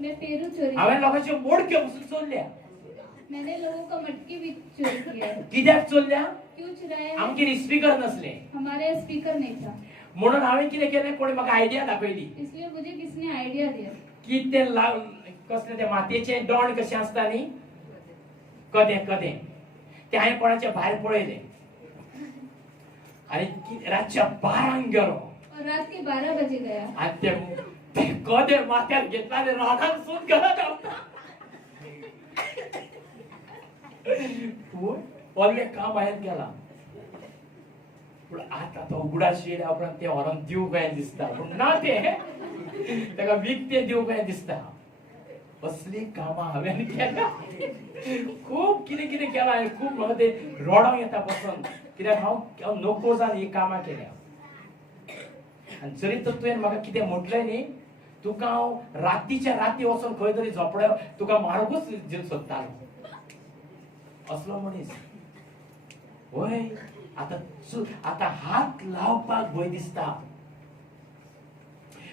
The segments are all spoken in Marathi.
मैं पेरू चोरी हांवें लोकांचे मोडक्यो पसून चोरल्या मैंने लोगों का मटकी भी चोरी किया है। कित्याक चोरल्या क्यों चुराया? आमचे स्पीकर नसले हमारे यहाँ स्पीकर नहीं था, म्हणून हांवें कितें केलें कोणी म्हाका आयडिया दाखयली इसलिए मुझे किसने आइडिया दिया की ते कसले ते मातयेचे दोण कशे आसता न्ही कदें कदें ते हांवें कोणाचे भायर पळयले आनी रातच्या 12 गेलो और रात के 12 बजे गया आनी ते कदें माथ्यार घेतला आनी रानान सून घरात घालता व्हडलें काम हांवें केलां पूण आतां तो उगडास येयल्या उपरांत ते व्हरोन दिवं काय दिसता पूण ना ते ताका विकतें दिवं काय दिसता असली कामां हांवें केल्या खूब कितें कितें केलां हांवें खूब म्हाका ते रडोंक येता बसून कित्याक हांव नोको जावन ही कामां केल्या आनी जरी तर तुवें म्हाका कितें म्हटलें न्ही तुका हांव रातीच्या राती वचून खंय तरी झोपड्या तुका मारूंकूच सोदतालो असलो मनीस होय आता हात लावपाक भंय दिसता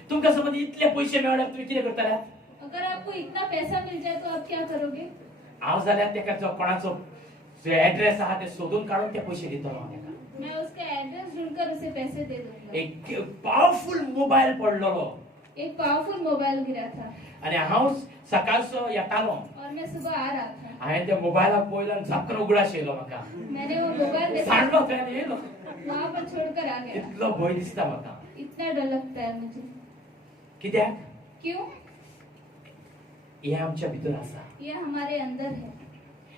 तुमकां समज इतले पयशे मेळ्ळे तुमी कितें करतले अगर आपको इतना पैसा मिल जाए तो आप क्या करोगे? हांव जाल्यार तेका जो कोणाचो एड्रेस आहा ते सोदून काडून ते पयशे दितलो हांव तेका मैं उसका एड्रेस ढूंढकर उसे पैसे दे दूंगा। एक पावरफुल मोबाईल पडलेलो एक पावरफुल मोबाइल गिरा था आनी हांव सकाळचो येतालो और मैं सुबह आ रहा था, हांवें त्या मोबायलाक पळयलो आनी झपकन उगडास येयलो म्हाका मैंने वो मोबाइल देखा, सांडलो थंय येयलो वहाँ पर छोड़कर आ गया। इतलो भंय दिसता म्हाका इतना डर लगता है मुझे। कित्याक क्यों? हे आमच्या भितर आसा ये हमारे अंदर है,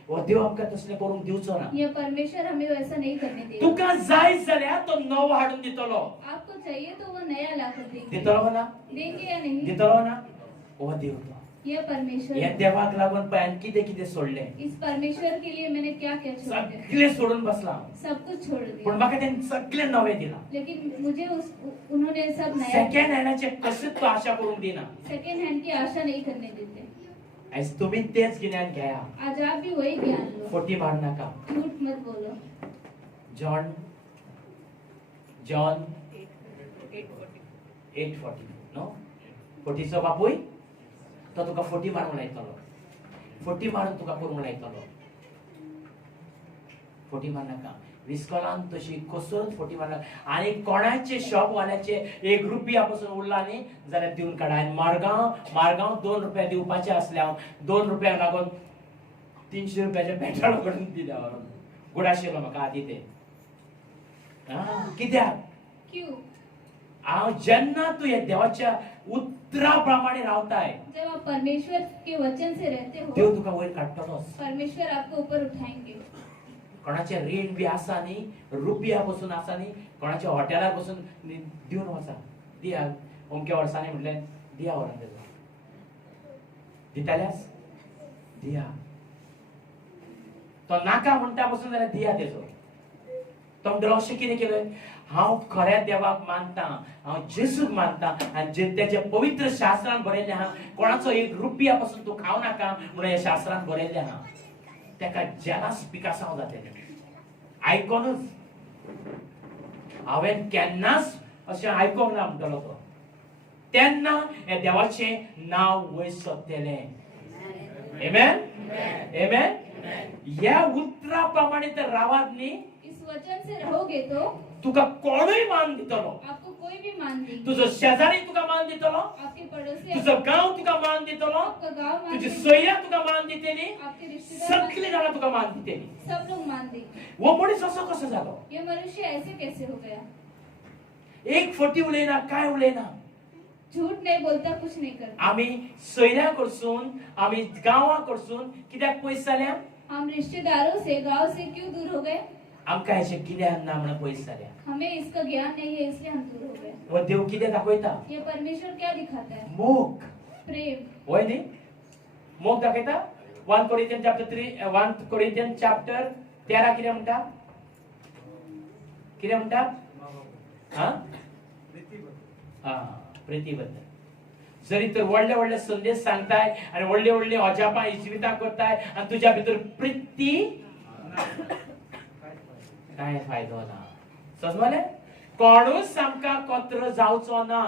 वो देव आमकां तसलें करूंक दिवचो ना ये परमेश्वर हमें वैसा नहीं करने देगा। तुका जाय जाल्यार तो नवो हाडून दितलो आपको चाहिए तो वो नया लाकर देंगे, दितलो ना देंगे या नहीं? दितलो ना हो देव तो ये परमेश्वर हे है। देवाक लागून पळय आनी कितें कितें सोडलें इस परमेश्वर के लिए मैंने क्या क्या छोड़ दिया, सगळें सोडून बसला सब कुछ छोड़ पूण दिया, म्हाका तें सगळें नवें दिलां लेकिन मुझे उन्होंने सब नया, सेकंड हँडाचे कशेंच तो आशा करूंक दिना सेकेंड हैंड की आशा नहीं करने देते। आयज तुमी तेच गिन्यान घेया आज आप भी वही ज्ञान लो, फोटी मार नाका झूठ मत बोलो। जॉन 8:40 नो फोटीचो बापूय तो तुका फोटी मारूंक लायतलो फोटी मारून तुका करूंक लायतलो फोटी मार नाका विस्कोलान तशी कसोच फोटी मार नाका आनी कोणाचे शॉपवाल्याचे ₹1 पासून उरला न्ही जाल्यार दिवन काडा आनी मारगांव ₹2 दिवपाचे आसल्यार ₹2 लागून ₹300 पेट्रोल कडून दिल्या गुडाशिलो म्हाका आदी ते कित्याक क्यों? हांव जेन्ना तूं हे देवाच्या उतरा प्रमाणे रावताय जब आप परमेश्वर के वचन से रहते हो, देव तुका वयर काडटलोच परमेश्वर आपको ऊपर उठाएंगे। कोणाचे रीण बी आसा न्ही रुपया बसून आसा न्ही कोणाच्या हॉटेलार बसून दिवन वचा दिया अमक्या वर्सांनी म्हटलें दिया व्हरोन तेजो दिताल्यास दिया तो नाका म्हणटा बसून जाल्यार दिया तेजो तो म्हणटलो अशें कितें केलें हांव खऱ्या देवाक मानता हांव जेसूक मानता आनी तेजे पवित्र शास्त्रान बरयल्लें आहा कोणाचो ₹1 पासून तूं खाव नाका म्हणून हे शास्त्रान बरयल्लें आहा तेका जेलास पिकासांव जातलें आयकोनूच हांवें केन्नाच अशें आयकोंक ना म्हणटलो तो तेन्ना हे देवाचें नांव वयर सरतलें आमेन आमेन ह्या उतरा प्रमाणे तर रावात न्ही इस वचन से रहोगे तो तुका कोणूय मान दितलो आपको कोई भी मान देगा, तुजो शेजारी तुका मान दितलो आपके पड़ोसी तुजो गांव तुका मान दितलो आपका गांव मान तुजी देगा, सोयऱ्या तुका मान दितेली आपके रिश्तेदार सगळी जाणां तुका मान दितेली सब लोग मान देंगे। वो मनीस असो कसो जालो ये मनुष्य ऐसे कैसे हो गया? एक फटी उलयना काय उलयना झूठ नहीं बोलता, कुछ नहीं करता। आमी सोयऱ्या कडसून आमी गांवा कडसून कित्याक पयस जाल्या हम रिश्तेदारों से गांव से क्यों दूर हो गए? आमकां हेचे गिन्यान ना म्हणून पयस जाल्या हमें इसका ज्ञान नहीं है, इसलिए हम दूर हो गए। वो देव कितें दाखयता ये परमेश्वर क्या दिखाता है? मोग प्रेम। होय न्ही मोग दाखयता 1 Corinthians chapter 3 1 Corinthians chapter 13 कितें म्हणटा हा प्रीतीबद्दल जरी तर व्हडले व्हडले संदेश सांगताय आणि व्हडले व्हडले अजापां इजवितां करताय आणि तुझ्या भितर प्रीती काय फायदो ना समजले कोणूच आमकां कत्र जावचो ना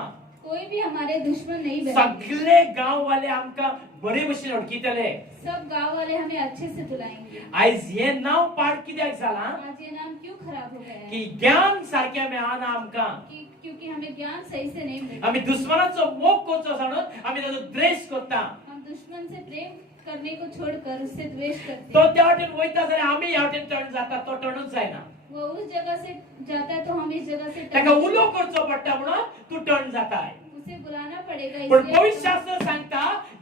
कोई भी हमारे दुश्मन नहीं बने। सगळे गाववाले आमका बरे भशेन वळखीतले। सब गांव वाले हमें अच्छे से बुलाएंगे। आयज हे नाव पाड कित्याक जाला आज ये नाम क्यों खराब हो गया है? की ज्ञान सारखे मेळना आमका। क्योंकि हमें ज्ञान सही से नहीं मिला। आम्ही दुश्मनाचो मोग करचो सोडून आम्ही ताचो द्वेष करता। हम दुश्मन से प्रेम करने को छोड़कर उससे द्वेष करते तो हैं। त्या वाटेन वयता जाल्यार आम्ही ह्या वाटेन टर्न जाता, तो टर्नच जायना। वो उस जगह से जाता है तो हम इस जगह से ताका उलो करचो पडटा म्हणून तू टर्न जाताय। उसे बुलाना पड़ेगा। पण इसलिए पवित्र शास्त्र सांगता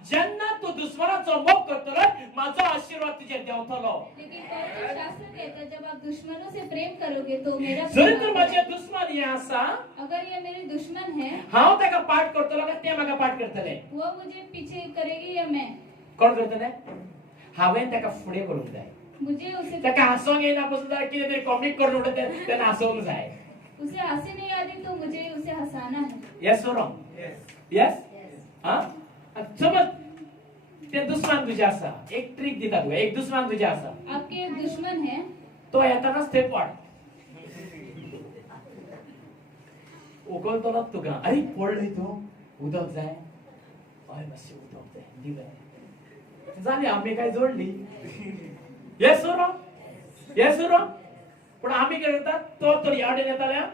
जेन्ना तू दुश्मनाचो मोग करतलो माझो आशीर्वाद तुजेर देवतलो। लेकिन पवित्र शास्त्र कहता है जब आप दुश्मनों से प्रेम करोगे तो मेरा जरी तर माझे दुश्मन हे आसा अगर ये मेरे दुश्मन है हांव ताका पाठ करतलो काय ते म्हाका पाठ करतले? वो मुझे पीछे करेगी या मैं? कोण करतले? हांवें ताका फुडें करूंक जाय। मुझे उसे ताका हांसोंक येना पासून जाय कितें तरी कॉमिक करून उडयता तेन्ना हांसोंक जाय। उसे हंसी नहीं आती तो मुझे उसे हंसाना है। येस और रॉंग? येस? हां? समज ते दुश्मन तुजे आसा, एक ट्रिक दिता तुका, एक दुश्मन तुजे आसा, आपके एक दुश्मन है, तो येतानाच थंय पड। उखलतलो तुका, अरे पडलय तूं, उदक जाय? हय मातशें उदक जाय, दिलें। जाली आमी काय जोडली। येस और रॉंग? येस और रॉंग? पण आमी कितें करता, तो तर ह्या वाटेन येताल्या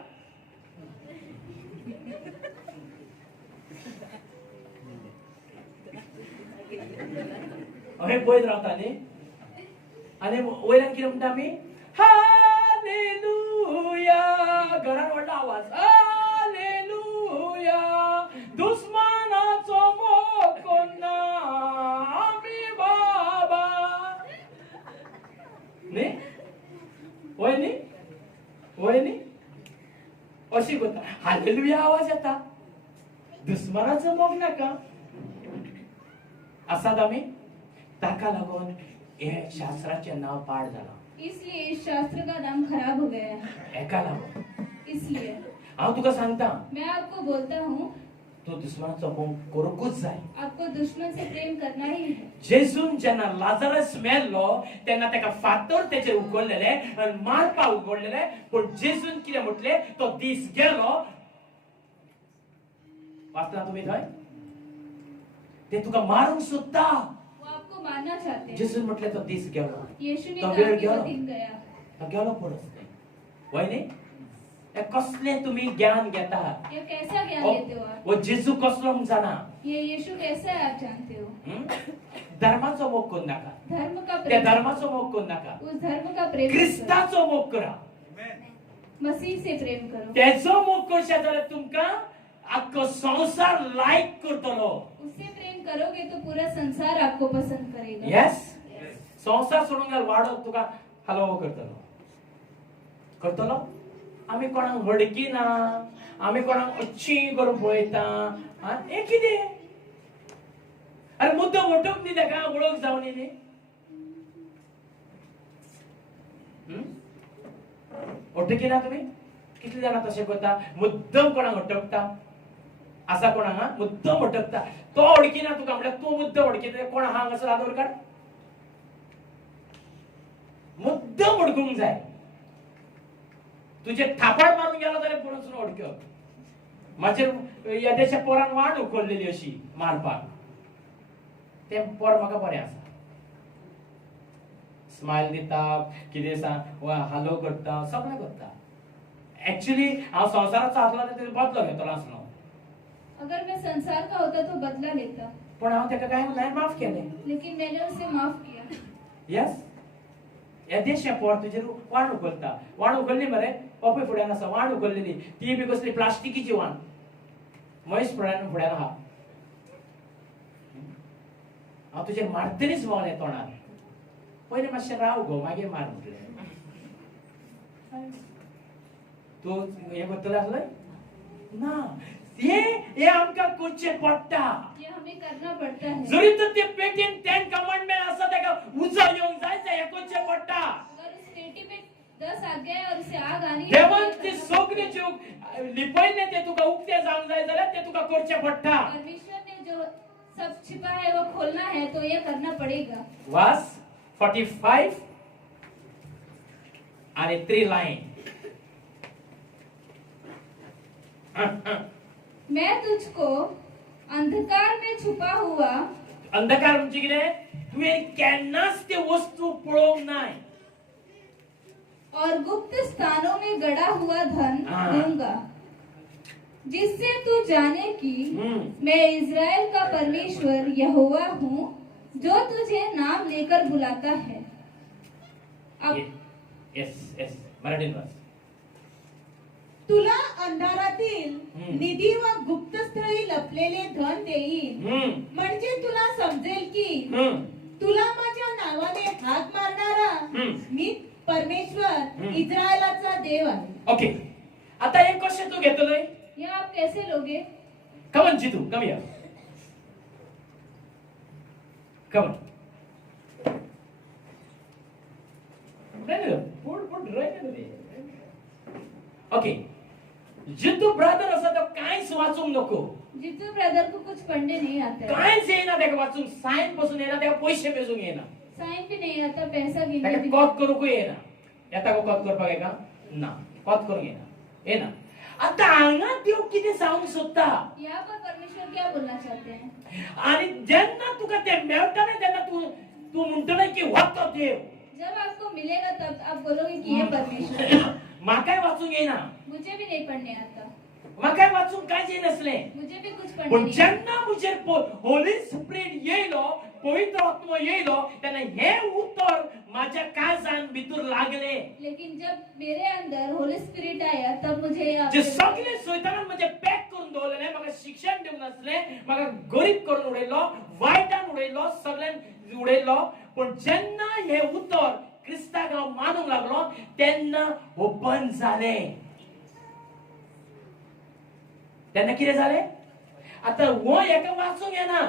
अहे पळयत रावता न्ही आनी वयल्यान कितें म्हणटा आमी हालेलुया घरान व्हडलो आवाज हालेलुया दुश्मनाचो मोग कोन्ना आमी बाबा न्ही वय न्ही वय न्ही अशी करता हालेलुया आवाज येता दुश्मनाचो मोग नाका आसात आमी ताका लागून हे शास्त्राचे नाव पाड जाला इसलिए इस शास्त्र का नाम खराब हो गया है। एका लागून इसलिए हांव तुका सांगता मैं आपको बोलता हूँ तू दुश्मनाचो मोग करूंकूच जाय आपको दुश्मन से प्रेम करना ही है। जेजून जेन्ना लाजरस मेल्लो तेन्ना ताका फातर तेचेर उगडलेले आनी मारपाक उगडलेले पूण जेजून कितें म्हटले तो दीस गेलो वाचला तुमी थंय ते तुका मारूंक सोदता वो आपको मारना चाहते हैं। जेजून म्हटले तो दीस गेलो यीशु ने तो कहा वेळ कि वो गेलो दिन गया। तो गेलो परस वय न्ही हे कसले तुम्ही ज्ञान घेता ये कैसा ज्ञान लेते हो आप? वो जेजू कसलो म्हूण जाणा ये यीशु कैसा है आप जानते हो? धर्माचो मोग करू नाका धर्म का त्या प्रेम, धर्माचो मोग करू नाका उस धर्म का प्रेम करो। क्रिस्ताचो मोग करा मसीह से प्रेम करो। तेचो मोग करशे जाल्यार तुमकां आख्खो संसार लायक करतलो उससे प्रेम करोगे तो पूरा संसार आपको पसंद करेगा। यस संसार सोडून घाल वाडो तुका हलवो करतलो करतलो आमी कोणाक वडकी ना आमी कोणाक अच्छी करून पळयता हे कितें अरे मुद्दम वटूंक न्ही ताका वळख जावनी न्ही वटकी ना तुमी कितले जाणां तशें करता मुद्दम कोणाक अटकता आसा कोणाक मुद्दम अटकता तो वडकी ना तुका म्हळ्यार तूं मुद्दम वडकीता कोण आहा हांगासर आदोर काड मुद्दम वडकूंक जाय तुझे थापाड मारून गेलो जाल्यार परसून वडक्यो माचेर येदेशा पोरान वाट उखललेली अशी मारपाक ते पोर म्हाका बरें आसा स्माइल दिता कितें सांग वा हालो करता सगळें करता एक्चुअली हांव संवसाराचो आसलो जाल्यार तेजो बदलो घेतलो आसलो अगर मैं संसार का होता तो बदला लेता, पण हांव ताका काय नाही माफ केलें लेकिन मैंने उसे माफ किया। यस येदेशें पोर तुजेर वाण उखलता वाण उखलली मरे पपय फुड्यान आसा वाण उखललेली ती बी कसली प्लास्टिकीची वाण महेश फुड्यान आहा हांव तुजेर मारतरीच वळें तोंडार पयलीं मातशें राव गो मागीर मार म्हटलें तूं हें करतलें आसलें ना हे आमकां करचें पडटा ये हमें करना पड़ता है। जरी तर ते पेटीन 10 कमांडमेंट आसा ताका उजो येवंक जाय ते हें करचें पडटा अगर उस पेटी पे 10 आज्ञा है और उसे आग आनी है, देवान ते सगळे जे लिपयले ते तुका उक्ते जावंक जाय जाल्यार ते तुका करचें पडटा परमेश्वर ने जो सब छिपा है वो खोलना है तो ये करना पड़ेगा। वास 45 आणि 3 लाईन मैं तुझको अंधकार में छुपा हुआ अंधकार म्हणजे कितें तुवें केन्नाच ते वस्तू पळोवंक नाय और गुप्त स्थानों में गड़ा हुआ धन हाँ। दूंगा, जिससे तू जाने कि मैं इज़राइल का परमेश्वर यहोवा हूँ, जो तुझे नाम लेकर बुलाता है। अब येस येस मराठीत वाच. तुला अंधारातील निधी व गुप्तस्थळी लपलेले धन देईन, म्हणजे तुला समजेल की तुला माझ्या नावाने हाक मारणारा मी परमेश्वर इस्रायलाचा देव आहे. ओके आता हे कशें तू घेतलोय ये आप कैसे लोगे? कमन जितू कम या कमन ओके जितू ब्रदर असा तो कांयच वाचूंक नको जितू ब्रदर को कुछ पढ़ने नहीं आता है, कांयच येना तेका वाचूंक सायन पासून येना तेका पयशे मेजूंक येना साइन भी नहीं आता, पैसा गिनने तेका भी कॉत करूंकूय येना येता गो कॉत करपाक येता ना कॉत करूंक येना आता हांगा देव कितें सांगूंक सोदता यहाँ पर परमेश्वर क्या बोलना चाहते हैं? आणि जेन्ना तुका ते मेळटले तेन्ना तू म्हणटले की हो तो देव जब आपको मिलेगा तब आप बोलोगे कि ये परमेश्वर है। म्हाकाय वाचूंक येना मुझे भी नहीं पढ़ने आता, म्हाकाय वाचूंक कांयच येनासले मुझे भी कुछ पढ़ने पण नहीं आता। जेन्ना म्हजेर होली स्पिरीट येयलो पवित्र आत्मा येयलो तेन्ना हे उत्तर माझ्या काळजान भितर लागले लेकिन जब मेरे अंदर होली स्पिरिट आया तब मुझे जे सगळे शैतानान म्हणजे पॅक करून दवरलेले म्हाका शिक्षण दिवंक नासले म्हाका गरीब करून उडयलो वायटान उडयलो सगळ्यान उडयलो पण जेन्ना हे उत्तर क्रिस्ताक हांव मानूंक लागलो तेन्ना ओपन जाले तेन्ना कितें जालें आता हो एका वाचूंक येना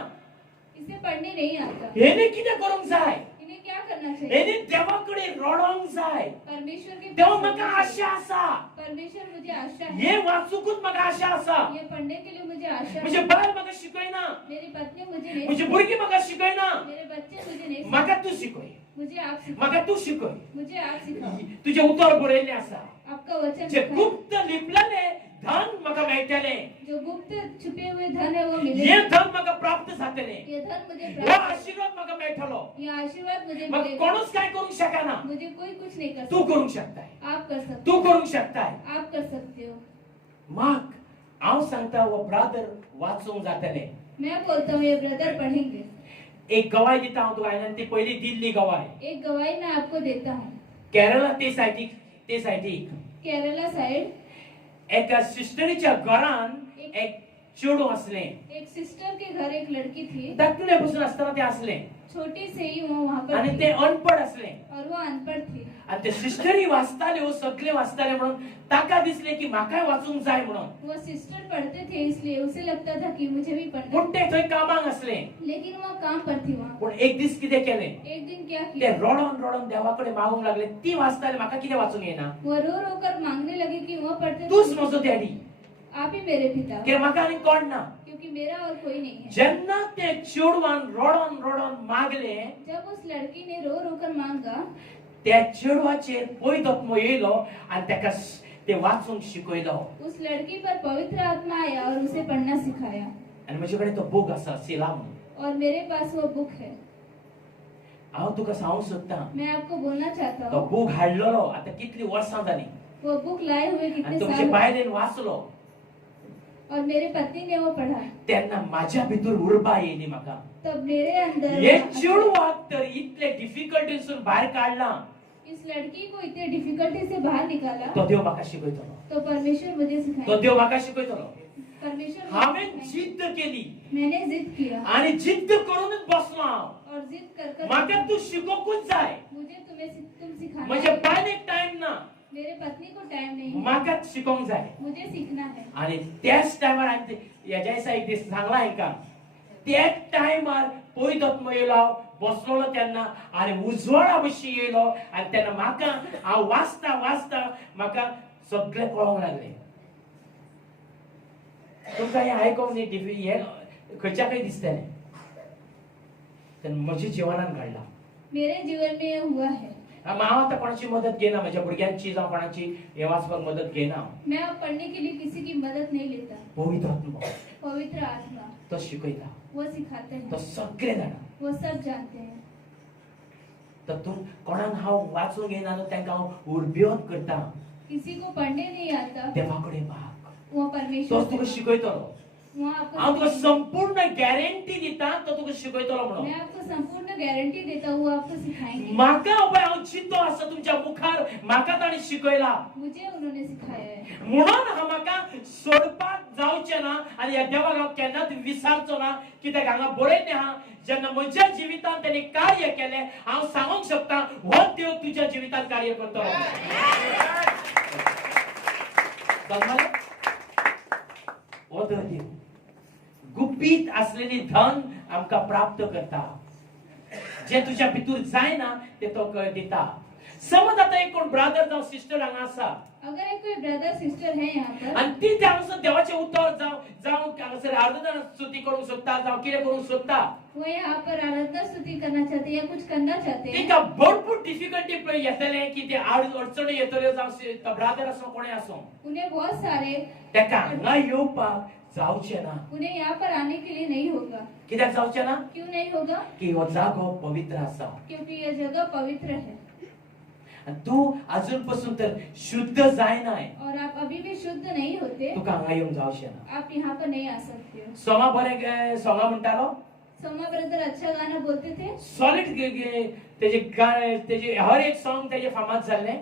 इसे पढ़ने नहीं आता, हेने कितें करूंक जाय इन्हें क्या करना चाहिए? हेने देवाकडे रडोंक जाय परमेश्वर के देव पास म्हाका होना आशा चाहिए। आसा परमेश्वर मुझे आशा है, हे वाचूकूच म्हाका आशा आसा ये पढ़ने के लिए मुझे आशा म्हजे है। बायल म्हाका शिकयना मेरी पत्नी मुझे नहीं म्हजी सिखाई, भुरगीं म्हाका शिकयना मेरे बच्चे मुझे नहीं म्हाका सिखाए, तू शिकय मुझे आप सिखाओ, म्हाका तू शिकय मुझे आप सिखाओ। तुझे उतर बरयल्ले आसा आपका वचन जे लिखा है, गुप्त लिपलेले धन म्हाका मेळटले जो गुप्त छुपे हुए धन है वो हे मिलेगा, धन म्हाका प्राप्त जातले ये धन मुझे हो प्राप्त, आशीर्वाद म्हाका मेळटलो ये आशीर्वाद मुझे मग मिलेगा। कोणूच काय करूंक शकना मुझे कोई कुछ नहीं कर तू सकता, करूंक शकताय आप कर सकते तू हो, करूंक शकताय आप कर सकते हो। माक हांव सांगता हो ब्रादर वाचूंक जातले मैं बोलता हूँ ये ब्रदर पढ़ेंगे। एक गवाय दिता हांव तुका हांवें ती पयली दिल्ली गवाय एक गवाही मैं आपको देता हूँ। केरला ते सायडीक केरला साइड एका सिस्टरीच्या घरान एक चेडू असले एक सिस्टर के घर एक लड़की थी, धाकटुले पासून असताना ते असले छोटी से ही वो वहाँ पर आणि थी, ते अनपढ असले और वो अनपढ़ थी। आणि ते सिस्टरी वाचताल्यो सगळे वाचताले म्हणून ताका दिसले की म्हाकाय वाचूंक जाय म्हणून वो सिस्टर पढ़ते थे इसलिए उसे लगता था कि मुझे भी पढ़ना पण ते थंय कामाक असले है। लेकिन वो काम पर थी वहाँ। पण एक दीस कितें केले एक दिन क्या ते किया, रडोन देवाकडे मागूंक लागले ती वाचताले म्हाका कितें वाचूंक येना वो रो रो कर मांगने लगे कि वो पढ़ते तूच थे, म्हजो डॅडी आप ही मेरे पिता, कित्याक म्हाका आनी कोण ना क्योंकि मेरा और कोई नहीं है। जेन्ना ते चेडवान रडोन मागले जब उस लड़की ने रो रो कर मांगा, त्या चेडवाचेर पयत आत्मो येयलो आनी ताका ते वाचूंक शिकयलो उस लड़की पर पवित्र आत्मा आया और उसे पढ़ना सिखाया। आनी म्हजे कडेन तो बूक आसा सिला म्हणून और मेरे पास वो बुक है। हांव तुका सांगूंक सोदतां मैं आपको बोलना चाहता तो हूँ, बूक हाडलेलो आतां कितलीं वर्सां जालीं वो बुक लाए हुए आनी कितने तुमचे साल हो- बायलेन वाचलो और मेरे पति ने वो पढ़ा, तेन्ना म्हाज्या भितर उर्बा येयली म्हाका तब मेरे अंदर हे चेडवाक तर इतले डिफिकल्टीसून भायर काडला इस लड़की को इतने डिफिकल्टी से बाहर निकाला, तो देव म्हाका शिकयतलो तो परमेश्वर मुझे तो सिखाया। देव म्हाका शिकयतलो परमेश्वर मुझे हांवें सिखाया। जिद्द केली मैंने जिद किया आनी जिद्द करूनच बसलो हांव और जिद कर कर म्हाका तू शिकोवकूच जाय मुझे तुम सिखाना म्हज्या है। बायलेक टायम ना मेरे पत्नी को टाइम नहीं है, म्हाकाच शिकोवंक जाय मुझे सीखना है। आणि त्याच टायमार हांवें हेज्या दिसा एक दीस सांगला हांकां त्याच टायमार पयत आत्मो येयलो बसलोलो तेन्ना आनी उजवाडा भशेन येयलो आनी तेन्ना म्हाका हांव वाचता म्हाका सगळें कळोंक लागलें तुमकां हें आयकोन हें खंयच्याकय दिसतलें तेन्ना म्हज्या जिवनान घडला मेरे जीवन में ये हुआ है। हांव आतां कोणाची मदत घेना, म्हज्या भुरग्यांची जावं कोणाची हे वाचपाक मदत घेना. मैं अब पढ़ने के लिए किसी की मदद नहीं लेता. पवित्र आत्मा पवित्र आत्मा तो शिकयता, वो सिखाते तो हैं, सगळे जाणा. वो सब जानते हैं. तर तू कोणाक हांव वाचूंक घेयना न्हू तांकां हांव उर्बेवत करता. किसी को पढ़ने नहीं आता देवाकडे भाग, वो परमेश्वर तोच तुका से शिकयतलो. वो आपको हांव तुका सिखाएंगे. संपूर्ण गॅरंटी दिता तो तुका शिकयतलो म्हणून. मैं आपको संपूर्ण गारंटी देता हूँ, वो आपको सिखाएंगे. म्हाका पळय हांव चिंतो आसा तुमच्या मुखार, म्हाका ताणी शिकयला मुझे उन्होंने सिखाया है. म्हणून हांव म्हाका सोडपाक जावचें ना आनी ह्या देवाक हांव केन्नाच विसारचो ना. कित्याक हांगा बरयल्लें आहा, जेन्ना म्हज्या जिवितांत ताणें कार्य केलें, हांव सांगूंक शकता हो देव तुज्या जिवितांत कार्य करतलो. समजलें? हो तर देव गुप्पीत असलेली धन आमकां प्राप्त करता. जे तुज्या भितूर जायना ते तो दिता. समज आता एक कोण ब्रदर जावं सिस्टर हांगा आसा अगर एक कोई ब्रदर सिस्टर है यहाँ पर आणि ती हांगासर देवाचे उतर जावं हांगासर आराधना स्तुती करूंक सोदता जावं कितें करूंक सोदता, वो यहाँ पर आराधना स्तुति करना चाहते हैं या कुछ करना चाहते हैं, तिका भरपूर डिफिकल्टी येतले की ते अडचणी येतल्यो जावं ब्रदर आसूं कोणें आसूं, उन्हें बहुत सारे तेका हांगा येवपाक जावचें ना. उन्हें यहाँ पर आने के लिए नहीं होगा. कित्याक जावचें ना? क्यों नहीं होगा? की हो जागो पवित्र आसा. क्योंकि यह जगह पवित्र है आणि तू अजून पासून तर शुद्ध जायनाय, और आप अभी भी शुद्ध नहीं होते. तुका हांगा येवंक जावचें ना. आप यहाँ पर नहीं आ सकते हो. सोमा बरें सोंगा म्हणटालो, सोमा ब्रदर अच्छा गाना बोलते थे. सॉलिड तेजे हर एक सॉन्ग तेजे फामाद जाल्ले,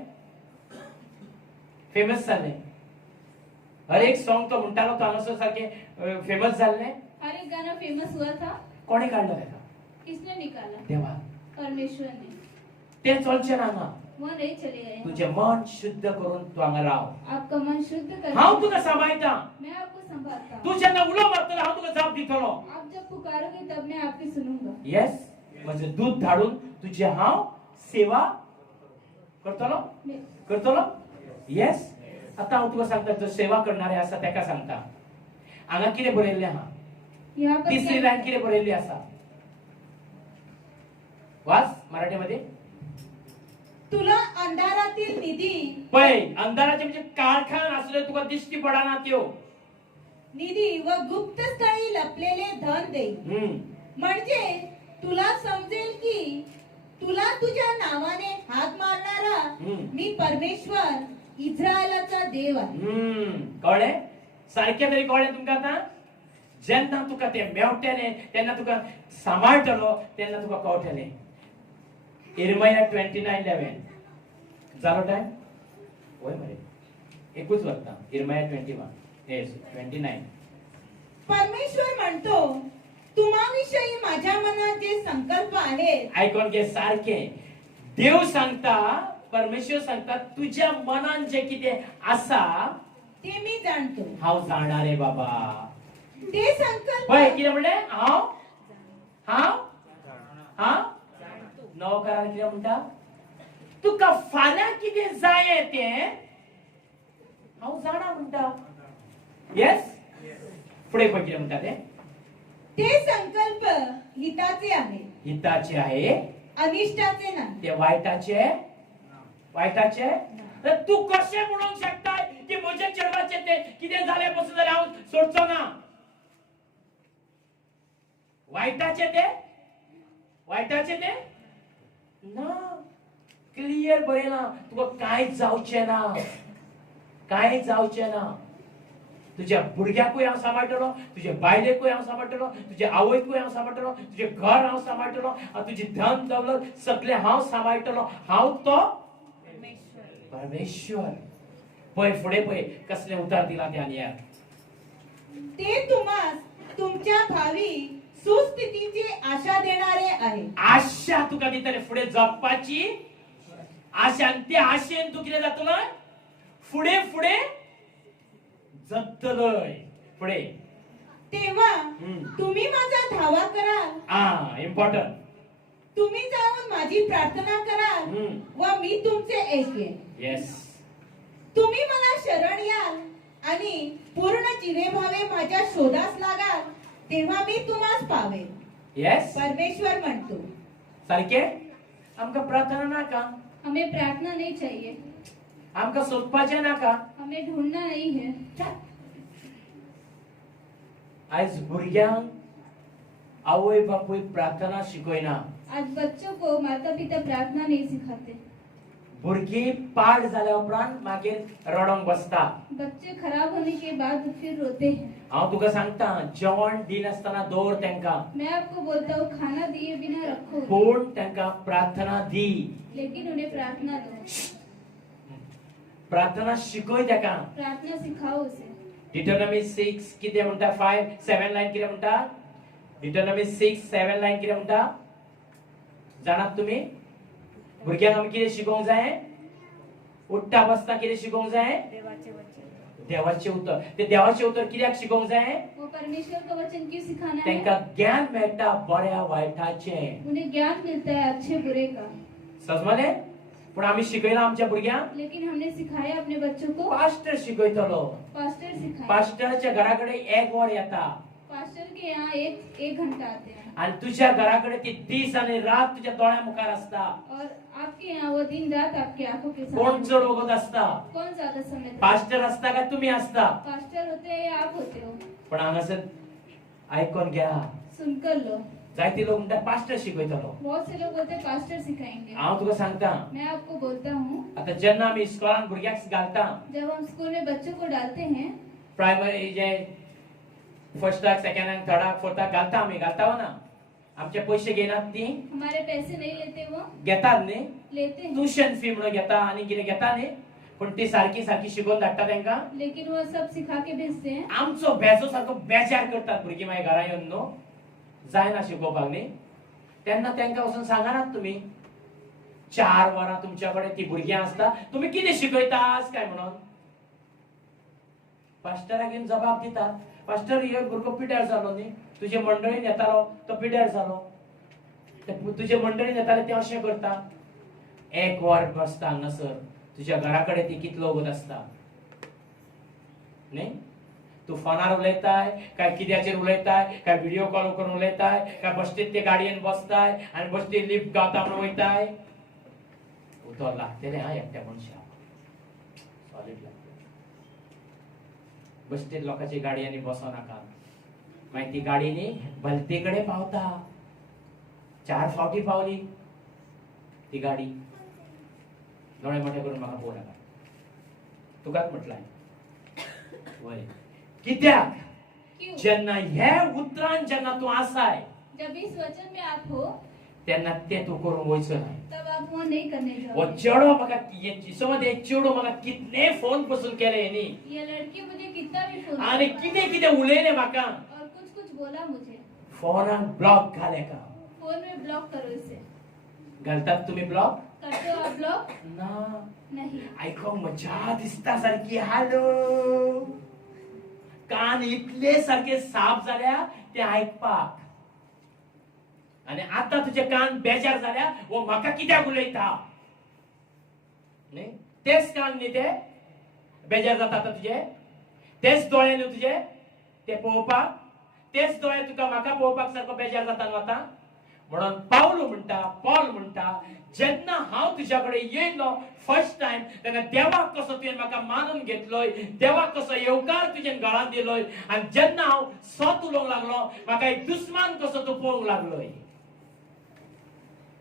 फेमस जाल्ले. हर एक सॉन्ग तो म्हणटालो तो हांगासर सारखे फेमस जाल्ले. हर एक गाना फेमस हुआ था. कोणे काढलं तेका? किसने निकाला? देवा. परमेश्वर ने. ते चलचें ना हांगा. वो नहीं चले गए. तुझे मन शुद्ध करून तू हांगा राव. आपका मन शुद्ध कर. हांव तुका सांबाळटा. मैं आपको संभालता हूँ. तू जेन्ना उलो मारतलो हांव तुका जाप दितलो. आप जब पुकारोगे तब मैं आपकी सुनूंगा. येस, म्हणजे दूध धाडून तुझे हांव सेवा करतलो. येस. आता हांव तुका सांगता जो सेवा करणारे आसा तेका सांगता. हांगा कितें बरयल्लें आहा? यहाँ पर तिसरी लाईन कितें बरयल्ली आसा? वाच मराठीमध्ये. तुला अंधारातील निधी पळय, अंधाराचे म्हणजे कारखान असले तुका दिश्टी पडना त्यो. निधी व गुप्त स्थळी लपलेले धन देईल. म्हणजे तुला समजेल की तुला तुझ्या नावाने हाक मारणारा मी परमेश्वर इस्रायलाचा देव आहे. कळ्ळे? सारखे तरी कळ्ळे तुमका आता? जेन्ना तुका ते मेवटले तेन्ना तुका सांबाळटलो तेन्ना तुका कळटले. इर्मया 29:11 जालो टाइम? होय मरे, एकूच वाजता. इर्मया 29. परमेश्वर म्हणतो तुम्हाविषयी माझ्या मनात जे संकल्प आहेत ऐकून घे सारखे. देव सांगता, परमेश्वर सांगता तुझ्या मनान जे कितें आसा ते मी जाणतो. हांव जाणा रे बाबा. ते संकल्प पळय कितें म्हणले? हांव नवकारान कितें म्हणटा? तुका फाल्यां कितें जाय तें हांव जाणा म्हणटा. येस. फुडें पळय कितें म्हणटा ते? ते संकल्प हिताचे आहेत, हिताचे आहे, अनिष्टाचे नाही. ते वायटाचे. तर तू कशें म्हणूंक शकता की म्हज्या चेडवाचें ते कितें जालें पासून जाल्यार हांव सोडचो ना? वायटाचे ते ना. क्लियर बरयला तुका कांयच जावचें ना. तुझ्या भुरग्याकूय हांव सांबाळटलो, तुझ्या बायलेकूय हांव सांबाळटलो, तुझ्या आवयकूय हांव सांबाळटलो, तुझे घर हांव सांबाळटलो, तुझी धन दौलत सगळे हांव सांबाळटलो. हांव तो परमेश्वर. पळय फुडें पळय कसले उतर दिला त्याने यार. ते तुम्हास तुमच्या भावी सुस्थितीची आशा देणारे आहे. आशा तुका दितले फुडें जगपाची आशा. आणि त्या आशेन तू कितें जातलोय? फुडें जगतलोय. फुडें तेव्हा तुम्ही माझा धावा कराल. इम्पॉर्टंट. तुम्ही जाऊन माझी प्रार्थना कराल व मी तुमचे ऐकेन. येस. तुम्ही मला शरण याल आणि पूर्ण जीवेभावे माझ्या शोधास लागाल तेव्हा मी तुम्हास पावेन. येस. परमेश्वर म्हणतो. सारखे आमका प्रार्थना नाका. हमें प्रार्थना नहीं चाहिए, आमका सोदपाचें नाका. हमें ढूंढना नहीं है. आयज भुरग्यांक आवय बापूय प्रार्थना शिकयना. आज बच्चों को माता पिता प्रार्थना नहीं सिखाते. भुरगीं पाड जाल्या उपरांत मागीर रडोंक बसता. बच्चे खराब होने के बाद फिर रोते हैं. हांव तुका सांगता, जेवण दिनासतना दवर तेंका, मैं आपको बोलता हूँ, खाना दिए बिना रखो, पूण तेंका प्रार्थना दी. लेकिन उन्हें प्रार्थना दो. प्रार्थना शिकय तेका. प्रार्थना सिखाओ उसे. डिटोनॉमी 6 कितें म्हणटा, 5-7 लायन कितें म्हणटा? डिटोनॉमी 6-7 लायन कितें म्हणटा? जाणात तुमी? भुरग्यांक आमी कितें शिकोवंक जाय? उठ्ठा बसता कितें शिकोवंक जाय? देवाचे उतर. ते देवाचे उतर कित्याक शिकोवंक जाय? वो परमेश्वर का वचन क्यों सिखाना है? तेंका ज्ञान मेळटा बऱ्या वायटाचें. उन्हें ज्ञान मिलता है अच्छे बुरे का. समजले? पण आमी शिकयला आमच्या भुरग्यांक. लेकिन हमने सिखाया अपने बच्चों को. पास्टर शिकयतलो. पास्टर सिखाया. पास्टरच्या घराकडे 1 वर येता. पास्टर के यहाँ एक घंटा आते हैं. आणि तुझ्या घराकडे ती दिस आणि रात तुझ्या डोळ्या मुखार असता. और आपके यहाँ वो दिन रात आपकी आंखों के कोण सामने. चड वगत असता? कौन ज्यादा समय? पास्टर असता का तुम्ही असता? पास्टर होते हैं या आप होते हो? पण हांगासर आयकून घ्या, सुनकर लो. जायती लोक म्हणटा पास्टर शिकयतलो. बहुत से लोग बोलते हैं पास्टर सिखाएंगे. हांव तुका सांगता, मैं आपको बोलता हूँ, आता जेन्ना आमी इस्कॉलान भुरग्यांक घालता, जब हम स्कूल में बच्चों को डालते हैं, प्रायमरी जे फर्स्टाक, सेकंडाक, थर्डाक, फोर्थाक घालता आमी, घालता हो ना? आमचे पैसे घेनात ती? हमारे पैसे नहीं लेते, वो घेतात न्ही? लेते हैं. ट्युशन फी म्हणून घेता आणि कितें घेता न्ही? पण ती सारखी शिकवून धाडटा तेंका. लेकिन वो सब सिखा के भेजते हैं. आमचो बेजो सारको बेजार करतात भुरगीं मागीर घरा येवन न्हू, जायना शिकोवपाक न्ही. तेन्ना तेंका वचून सांगानात तुमी 4 वरां तुमच्याकडे ती भुरगीं आसता, तुमी कितें शिकयतात काय म्हणून. पास्टराक येवन जबाब दितात, पास्टर हे भुरगो पिड्यार जालो न्ही, तुजे मंडळीन येतालो तो पिड्यार जालो, तुजे मंडळीन येताले ते अशें करता. 1 वर बसता हांगासर, तुज्या घराकडे ती कितलो वगत असता न्ही. तू फोनार उलयताय काय कित्याचेर उलयताय, काय व्हिडिओ कॉल करून उलयताय, काय बश्टीत ते गाडयेन बसताय आनी बश्टीत लिफ्ट गावता म्हणून वयताय. उतर लागतले हा एकट्या मनशाक, सॉलिड लागतले. बश्टीत लोकांची गाडयांनी बसो नाका, मागीर ती गाडी न्ही भलतेकडे पावता. 4 फावटी पावली ती गाडी. दोळे मोठे करून म्हाका पळोवं नाका, तुकाच म्हटलाय. वय कित्याक? क्यों? जेन्ना हे उतरान जेन्ना तू आसाय, जब इस वचन में आप हो, तेन्ना ते तू करूंक वयचो ना. तब आप वो नहीं करने वो जाओ. चेडो म्हाका समज हे चेडो म्हाका कितने फोन पसून केले न्ही, ये लड़की मुझे कितना भी फोन आनी कितें कितें उलयले म्हाका. और कुछ कुछ बोला मुझे. फोनाक ब्लॉक घाले का? फोन में ब्लॉक करो इसे. घालतात तुम्ही ब्लॉक? करते हो आप ब्लॉक? ना. नहीं. आयको मजा दिसता सारखी. हालो, कान इतले सारखे साफ झाल्या ते आयकपाक. आणि आता तुझे कान बेजार झाल्या व म्हाका कित्याक उलयता न्ही. तेच कान न्ही ते बेजार जाता आता तुझे, तेच दोळे न्ही तुझे ते पळोवपाक, तेच दोळे तुका म्हाका पळोवपाक सारको बेजार जाता न्हू आता. म्हणून पॉल म्हणटा जेन्ना हांव तुझ्याकडे येयलो फर्स्ट टाइम, तेन्ना देवाक कसो तुवें म्हाका मानून घेतलोय, देवाक कसो येवकार तुजेन गळान दिलोय, आनी जेन्ना हांव सोत उलोवंक लागलो म्हाका एक दुस्मान कसो तूं पळोवंक लागलोय.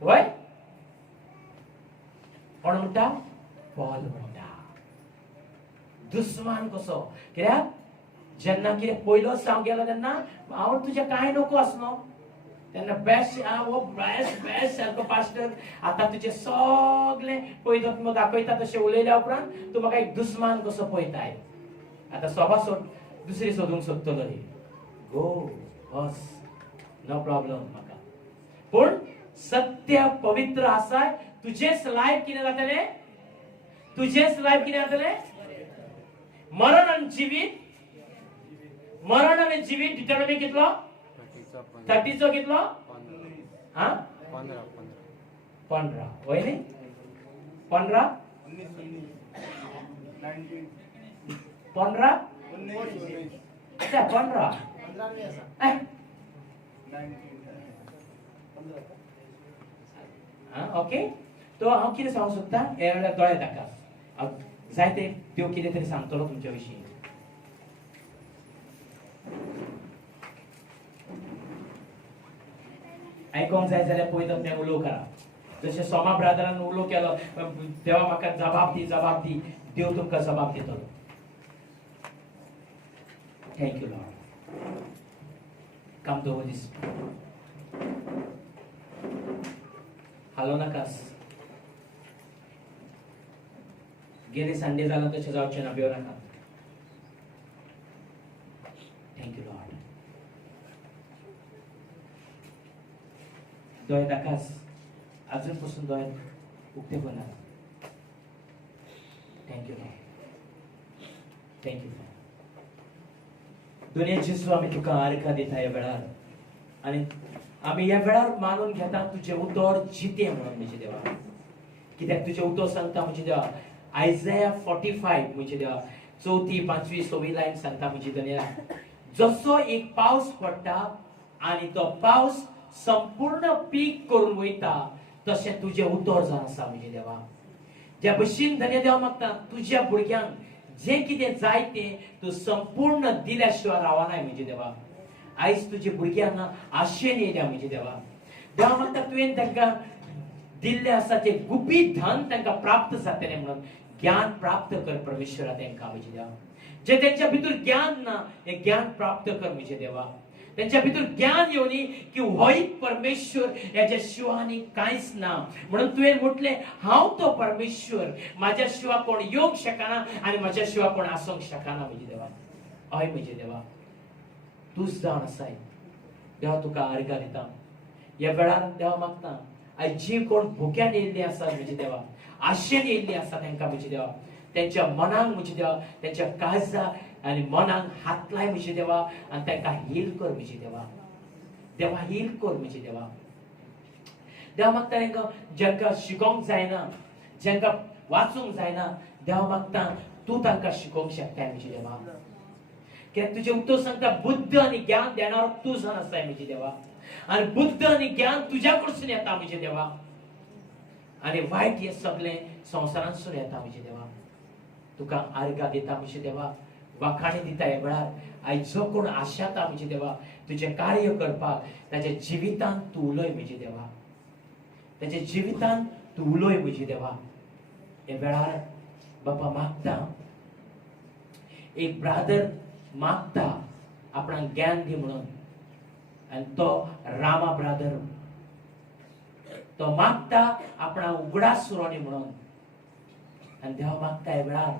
वय कोण म्हणटा? पॉल म्हणटा दुस्मान कसो. कित्याक जेन्ना कितें पयलोच हांव गेलो तेन्ना हांव तुजे कांय नको आसलो, तेन्ना बेस्ट बेस्ट सारको पास्टर. आता तुझे सगळे पळयता, तूं दाखयता तशें उलयल्या उपरांत तूं म्हाका एक दुस्मान कसो पळयताय. आता सभा सोड, दुसरी सोदूंक सोदतलो न्ही. गो बस, नो प्रॉब्लेम म्हाका. पूण सत्य पवित्र आसाय, तुजेच लायफ कितें जातले, तुजेच लायफ कितें जातले. मरण आनी जिवीत, मरण आनी जिवीत. डिटरमिनी कितलो? 30 कितलो? हा 15 वय न्ही. 15 अच्छा 15 ओके. तो हांव कितें सांगूंक सोदतां हे वेळार दोळे धाकात. हांव जायते देव कितें तरी सांगतलो तुमच्या विशीं. आयकोंक जाय जाल्यार पयलो तें उलोव करा. जशें सोमा ब्रादरान उलोव केलो, देवा म्हाका जबाब दी, देव तुमकां जबाब दितलो. Thank you Lord. Come to holy spirit. हालो नाकास. गेले संडे जाला तशें जावचें ना, भियो नाका. Thank you Lord. दोळे धाकास. अजून पासून दोळे उगते बना. Thank you Lord. Thank you. दुनिया जेसू आमी तुका आर्का दिता ह्या वेळार, आनी आमी ह्या वेळार मानून घेता तुजें उतर जितें म्हणून म्हणजे देवा. कित्याक तुजें उतर सांगता म्हणजे देवा आयझाया 45 म्हणजे देवा 4, 5, 6 लायन सांगता म्हणजे दुनिया जसो एक पावस पडटा आनी तो पावस संपूर्ण पीक करून वयता तशें तुजें उतर जावन आसा म्हणजे देवा. ज्या भशेन धन्य देवा मागता तुज्या भुरग्यांक जे कितें जाय तें तूं संपूर्ण दिल्या शिवाय रावनाय म्हणजे देवा. आयज तुजे भुरग्यांक आशेन येयल्या म्हणजे देवा. देवा मागता तुवें तांकां दिल्लें आसा तें गुपीत धन तांकां प्राप्त जातलें म्हणून ज्ञान प्राप्त कर परमेश्वरा तांकां म्हणजे देवा. जे तेंच्या भितर ज्ञान ना हें ज्ञान प्राप्त कर म्हणजे देवा. त्यांच्या भितर ज्ञान येवनी की हो एक परमेश्वर याच्या शिवाय आनी कांयच ना म्हणून तुवें म्हटलें हांव तो परमेश्वर, म्हाज्या शिवाय कोण येवंक शकना आनी म्हाज्या शिवाय कोण आसूंक शकना म्हणजे देवा. हय म्हणजे देवा तूंच जावन आसाय. देवा तुका आर्गां दिता. ह्या वेळार देवा मागता आयज जी कोण भुक्यान येयल्लीं आसा म्हणजे देवा, आशेन येयल्लीं आसा तांकां म्हणजे देवा, त्यांच्या मनांक म्हणजे देवा, त्यांच्या काळजाक आनी मनांक हात लाय म्हणजे देवा आनी तांकां हील कर म्हणजे देवा. देवा हील कर म्हणजे देवा. देवा मागता तांकां जांकां शिकोवंक जायना, जांकां वाचूंक जायना, देवा मागता तूं तांकां शिकोवंक शकताय म्हणजे देवा. कित्याक तुजें उतर सांगता बुद्ध आनी ज्ञान देणारो तूं जावन आसाय म्हणजे देवा. आनी बुद्ध आनी ज्ञान तुज्या कडसून येता म्हणजे देवा. आनी वायट हें सगळें संवसारांतसून येता म्हणजे देवा. तुका आर्गां दिता म्हणजे देवा, वाखाणी दिता ह्या वेळार. आयज जो कोण आशाता म्हणजे देवा तुजें कार्य करपाक ताच्या जिवितांत तूं उलय म्हणजे देवा. ताच्या जिवितांत तूं उलय म्हणजे देवा. ह्या वेळार बापा मागता एक ब्रादर मागता आपणाक ज्ञान दी म्हणून आनी तो रामा ब्रादर तो मागता आपणा उगडास सुरोनी म्हणून. आनी देवा मागता ह्या वेळार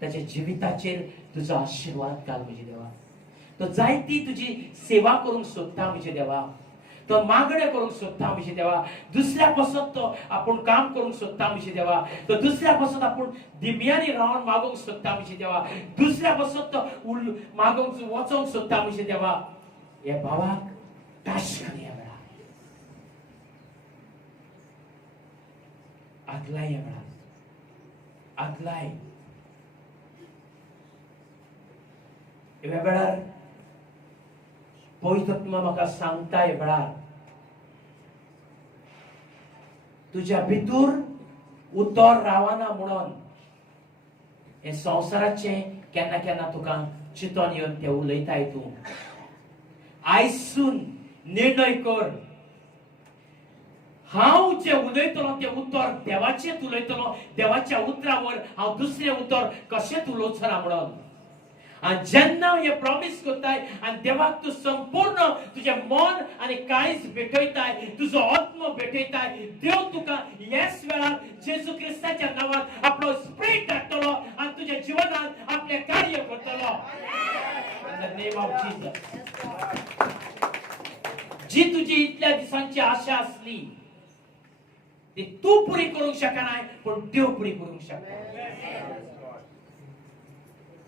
ताच्या जिविताचेर तुजो आशीर्वाद घाल म्हणजे देवा. तो जायती तुजी सेवा करूंक सोदता म्हणजे देवा. तो मागणे करूंक सोदता म्हणजे देवा. दुसऱ्या पासून तो आपूण काम करूंक सोदता म्हणजे देवा. तो दुसऱ्या पासून आपूण दिम्यांनी रावन मागोवंक सोदता म्हणजे देवा. दुसऱ्या पासून तो मागोवंक वचोंक सोदता म्हणजे देवा. हे भावाक टाश कर ह्या वेळार. आदलाय ह्या वेळार. आदलाय ह्या वेळार पवित्र आत्मा म्हाका सांगता ह्या वेळार तुज्या भितर उतर रावना म्हणून हे संवसाराचें केन्ना केन्ना तुका चिंतोन येवन ते उलयताय तूं. आयसून निर्णय कर हांव जे उलयतलो ते उतर देवाचें उलयतलो. देवाच्या उतरावर हांव दुसरें उतर कशेंच उलोवचो ना म्हणून. आनी जेन्ना हे प्रॉमिस करताय आनी देवाक तूं संपूर्ण तुजें मन आनी काळीज भेटयताय, तुजो आत्म भेटयताय, देव तुका ह्याच वेळार जेजू क्रिस्ताच्या नांवान आपलो स्पिरीट धाडटलो आनी तुज्या जिवनांत आपलें कार्य करतलो. In the name of Jesus. जी तुजी इतल्या दिसांची आशा आसली ती तूं पुरी करूंक शकनाय पूण देव पुरी करूंक शकता.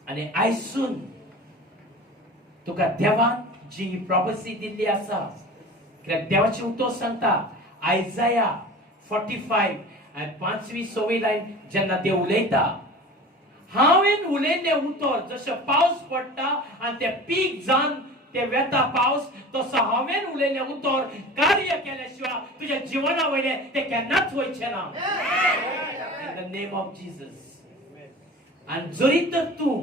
आनी आयसून तुका देवान जी ही प्रॉफेसी दिल्ली आसा, कित्याक देवाचें उतर सांगता आयझाया 45 आनी 5-6 लायन जेन्ना देव उलयता हांवें उलयल्लें उतर जशें पावस पडटा आनी तें पीक जावन ते वेता पावस तसो हांवें उलयलें उतर कार्य केल्याशिवाय तुझ्या जिवना वयलें ते केन्नाच वयचें ना. In the name of Jesus. आणि जरी तर तूं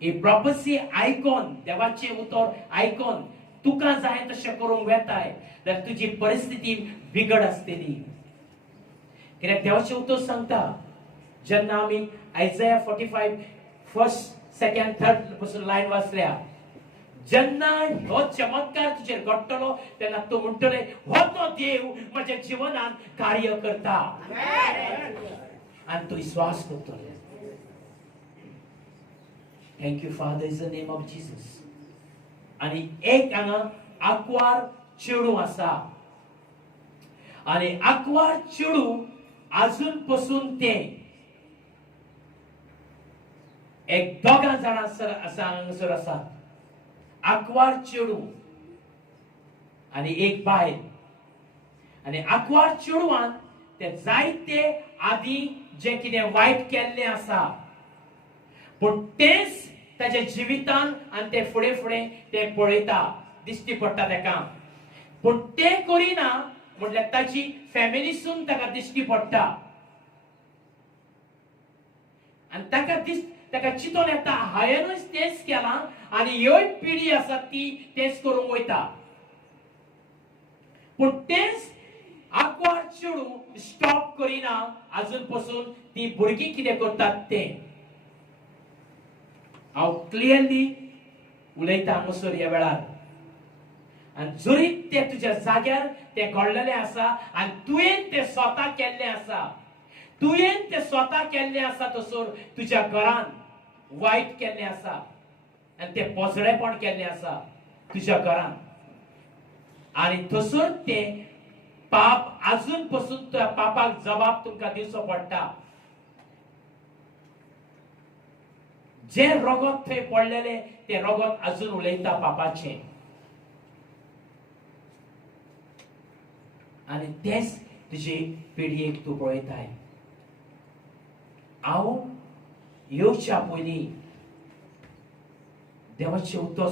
ही प्रॉफसी आयकून देवाचे उतर आयकून तुका जाय तशें करूंक वेताय जाल्यार तुजी परिस्थिती बिगड आसतली. कित्याक देवाचे उतर सांगता जेन्ना आमी आयझाया 45 फर्स्ट सेकंड थर्ड पासून लायन वाचल्या, जेन्ना हो चमत्कार तुजेर घडटलो तेन्ना तूं म्हणटले हो तो देव म्हज्या जिवनांत कार्य करता आनी तूं विश्वास करतले. Thank you father in the name of Jesus. आणि एक हांगा आंकवार चेडू आसा आणि आंकवार चेडू अजून पासून ते एक दोगां जाणां हांगासर आसा. आंकवार चेडू आणि एक बायल. आणि आंकवार चेडवान ते जायते आदी जे कितें वायट केल्लें आसा पण तेच ताच्या जिवितान आणि ते फुडें फुडें ते पळयता दिश्टी पडटा ताका. पण ते करिना म्हटल्यार ताची फॅमिलीसून ताका दिश्टी पडटा आणि ताका चिंतून येता हांवेनूच तेच केलां आणि ह्यो पिढी आसा ती तेच करूंक वयता. पण तेच आंकवार चेडू स्टॉप करिना अजून पासून ती भुरगीं कितें करतात तें. हांव क्लियरली उलयता हांगासर ह्या वेळार. आनी जरी ते तुज्या जाग्यार ते घडलेलें आसा आनी तुवें ते स्वता केल्लें आसा, तुवें ते स्वता केल्लें आसा तसोर तुज्या घरान वायट केल्लें आसा आनी ते पोसडेपण केल्लें आसा तुज्या घरान आनी थंयसर ते पाप अजून पासून त्या पापाक जबाब तुमकां दिवचो पडटा. जे रगत थंय पडलेले ते रगत अजून उलयता पापाचे आणि तेच तुजी पिढयेक तूं पळयताय. हांव येवच्या पयलीं देवाचें उतर